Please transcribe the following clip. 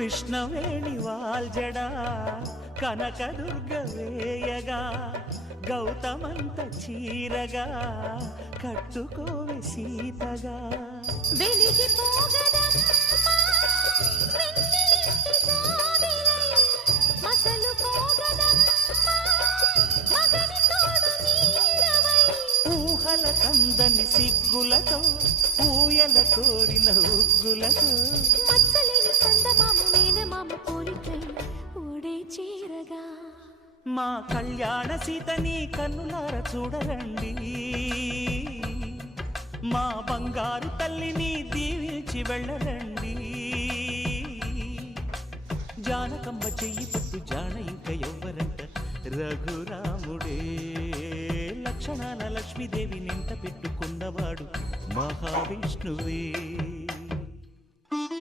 కృష్ణవేణి వాల్జడా కనకదుర్గ వేయగా గౌతమంత చీరగా కట్టుకోవే సీతగా వెలిగిపోగదమ్మా వెన్నెలింటి జాబిలై మసలు పోగదమ్మా మగని తోడు నీడవై ఊహల కందని సిగ్గులతో ఊయల కోరిన ఉగ్గులతో మచ్చలేని చందమామ మేనమామ పోలికై ఓడే చీరగా మా కళ్యాణ సీతని కన్నులార చూడరండి మా బంగారు తల్లిని దీవించి వెళ్ళరండి జానకమ్మ చెయ్యి పట్టు జాన ఇంక ఎవ్వరంట రఘురాముడే లక్షణాల లక్ష్మీదేవి నింట పెట్టుకున్నవాడు మహావిష్ణువే